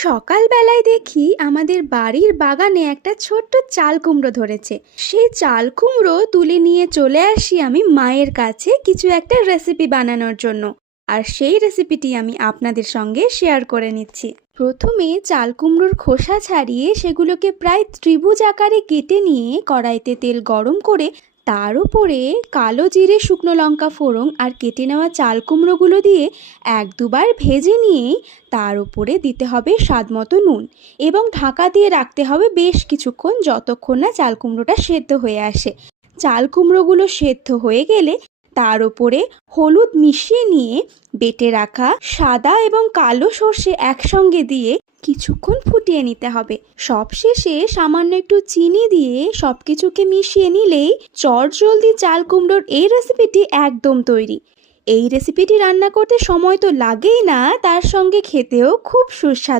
সকালবেলায় দেখি আমাদের বাড়ির বাগানে একটা ছোট্ট চাল কুমড়ো ধরেছে। সেই চাল কুমড়ো তুলে নিয়ে চলে আসি আমি মায়ের কাছে কিছু একটা রেসিপি বানানোর জন্য। আর সেই রেসিপিটি আমি আপনাদের সঙ্গে শেয়ার করে নিচ্ছি। প্রথমে চাল কুমড়োর খোসা ছাড়িয়ে সেগুলোকে প্রায় ত্রিভুজ আকারে কেটে নিয়ে কড়াইতে তেল গরম করে তার উপরে কালো জিরে, শুকনো লঙ্কা ফোড়ন আর কেটে নেওয়া চাল কুমড়োগুলো দিয়ে এক দুবার ভেজে নিয়েই তার উপরে দিতে হবে স্বাদমতো নুন এবং ঢাকা দিয়ে রাখতে হবে বেশ কিছুক্ষণ, যতক্ষণ না চাল কুমড়োটা সেদ্ধ হয়ে আসে। চাল কুমড়োগুলো সেদ্ধ হয়ে গেলে তার উপরে হলুদ মিশিয়ে নিয়ে বেটে রাখা সাদা এবং কালো সর্ষে একসঙ্গে দিয়ে কিছুক্ষণ ফুটিয়ে নিতে হবে। সবশেষে সামান্য একটু চিনি দিয়ে সবকিছুকে মিশিয়ে নিলেই চটজলদি চাল কুমড়োর এই রেসিপিটি একদম তৈরি। এই রেসিপিটি রান্না করতে সময় তো লাগেই না, তার সঙ্গে খেতেও খুব সুস্বাদু।